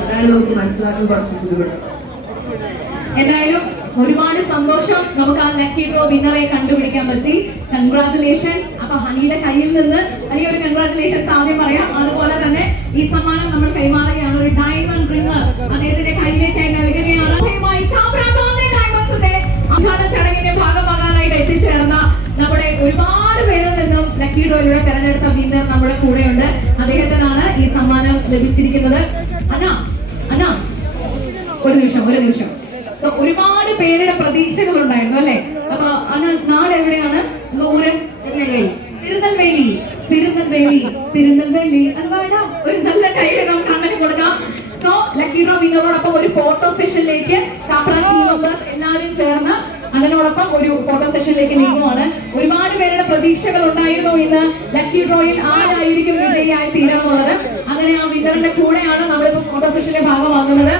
അതാണ് നമുക്ക് മനസ്സിലാക്കാൻ കുറച്ച് ബുദ്ധിമുട്ട്. എന്തായാലും ഒരുപാട് സന്തോഷം നമുക്ക് ആ ലക്കി ഡ്രോ വിന്നറെ കണ്ടുപിടിക്കാൻ പറ്റി. കൺഗ്രാറ്റുലേഷൻസ് അപ്പൊ ഹണിയുടെ കയ്യിൽ നിന്ന് ഹണി ഒരു കൺഗ്രാറ്റുലേഷൻസ് ആദ്യം പറയാം. അതുപോലെ ഒരുപാട് പേരിൽ നിന്നും ലക്കി ഡ്രോയിലൂടെ തെരഞ്ഞെടുത്ത വിന്നർ നമ്മുടെ കൂടെയുണ്ട്. അദ്ദേഹത്തിനാണ് ഈ സമ്മാനം ലഭിച്ചിരിക്കുന്നത്. അനാ അനാ. ഒരു നിമിഷം ഒരു നിമിഷം. ഒരുപാട് പേരുടെ പ്രതീക്ഷകൾ ഉണ്ടായിരുന്നു അല്ലെ? അപ്പൊ അന നാട് എവിടെയാണ്? തിരുനെൽവേലി തിരുനെൽവേലി തിരുനെൽവേലി. അത് ഒരു നല്ല കൈയ്യടി നമുക്ക് അങ്ങനെ കൊടുക്കാം. സോ ലക്കി ഡ്രോ വിന്നറോടൊപ്പം ഒരു ഫോട്ടോ സെഷനിലേക്ക് എല്ലാവരും ചേർന്ന് അതിനോടൊപ്പം ഒരു ഫോട്ടോ സെഷനിലേക്ക് നീങ്ങുവാണ്. ഒരുപാട് പ്രതീക്ഷകൾ ഉണ്ടായിരുന്നു ഇന്ന് ലക്കി ഡ്രോയിൽ ആരായിരിക്കും വിജയിയായി തീരണമെന്നുള്ളത് അങ്ങനെ ആ വിതരണ കൂടെയാണ് നമ്മളിപ്പോ ഫോട്ടോ സെഷന്റെ ഭാഗമാകുന്നത്.